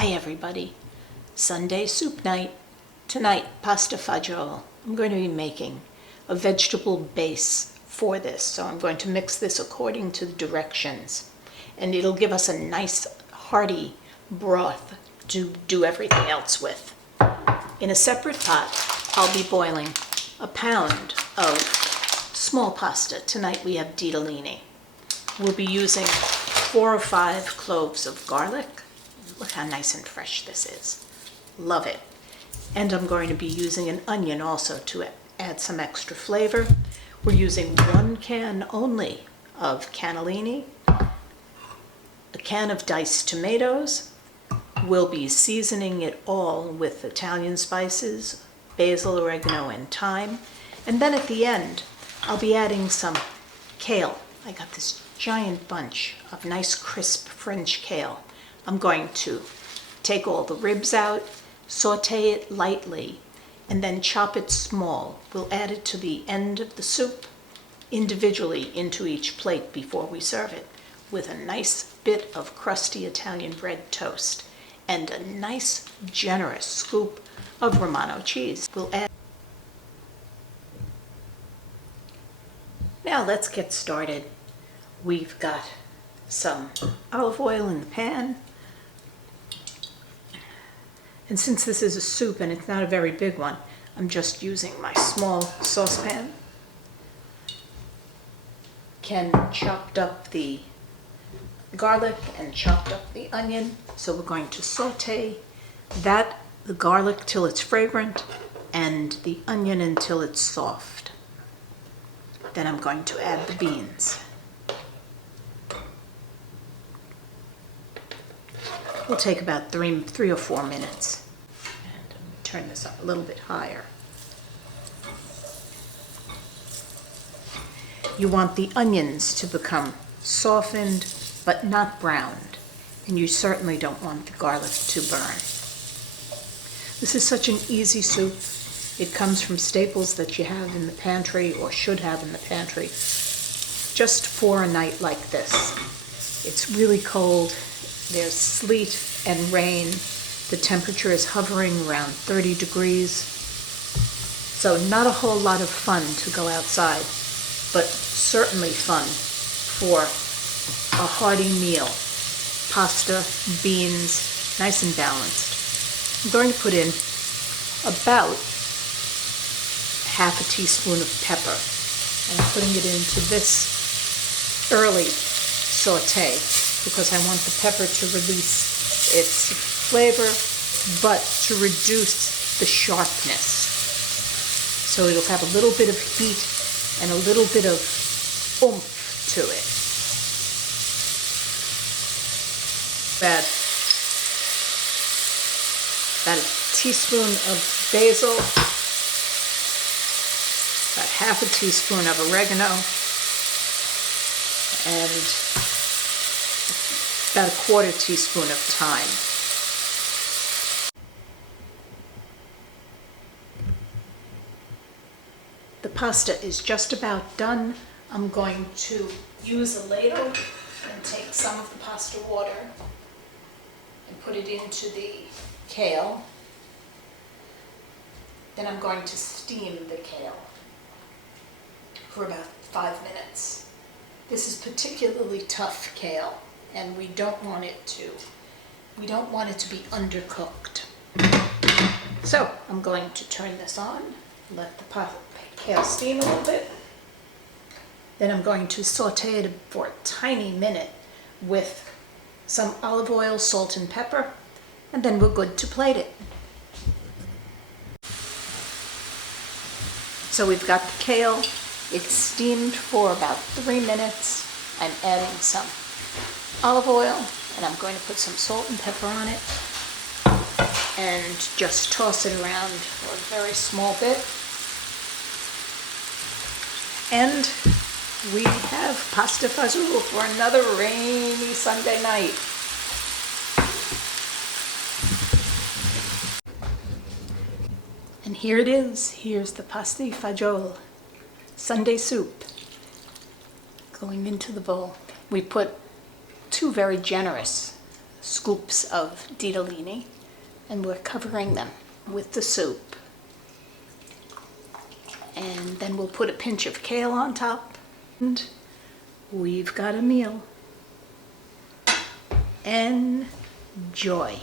Hi everybody, Sunday soup night. Tonight, pasta fagioli. I'm going to be making a vegetable base for this, so I'm going to mix this according to the directions, and it'll give us a nice hearty broth to do everything else with. In a separate pot, I'll be boiling a pound of small pasta. Tonight we have ditalini. We'll be using 4 or 5 cloves of garlic. Look how nice and fresh this is. Love it. And I'm going to be using an onion also to add some extra flavor. We're using 1 can only of cannellini, a can of diced tomatoes. We'll be seasoning it all with Italian spices, basil, oregano, and thyme. And then at the end, I'll be adding some kale. I got this giant bunch of nice crisp French kale. I'm going to take all the ribs out, saute it lightly, and then chop it small. We'll add it to the end of the soup individually into each plate before we serve it, with a nice bit of crusty Italian bread toast and a nice generous scoop of Romano cheese. We'll add. Now let's get started. We've got some olive oil in the pan. And since this is a soup and it's not a very big one, I'm just using my small saucepan. Ken chopped up the garlic and chopped up the onion. So we're going to saute the garlic till it's fragrant and the onion until it's soft. Then I'm going to add the beans. Will take about 3 or 4 minutes. And I'm going to turn this up a little bit higher. You want the onions to become softened but not browned, and you certainly don't want the garlic to burn. This is such an easy soup. It comes from staples that you have in the pantry or should have in the pantry just for a night like this. It's really cold. There's sleet and rain. The temperature is hovering around 30 degrees. So not a whole lot of fun to go outside, but certainly fun for a hearty meal. Pasta, beans, nice and balanced. I'm going to put in about half a teaspoon of pepper. And I'm putting it into this early saute because I want the pepper to release its flavor, but to reduce the sharpness. So it'll have a little bit of heat and a little bit of oomph to it. About a teaspoon of basil, about half a teaspoon of oregano, and about a 1/4 teaspoon of thyme. The pasta is just about done. I'm going to use a ladle and take some of the pasta water and put it into the kale. Then I'm going to steam the kale for about 5 minutes. This is particularly tough kale, and we don't want it to be undercooked. So I'm going to turn this on, let the kale steam a little bit. Then I'm going to saute it for a tiny minute with some olive oil, salt, and pepper, and then we're good to plate it. So we've got the kale. It's steamed for about 3 minutes. I'm adding some olive oil, and I'm going to put some salt and pepper on it and just toss it around for a very small bit. And we have pasta fagioli for another rainy Sunday night. And here it is. Here's the pasta fagioli, Sunday soup, going into the bowl. We put 2 very generous scoops of ditalini, and we're covering them with the soup. And then we'll put a pinch of kale on top. And we've got a meal. Enjoy.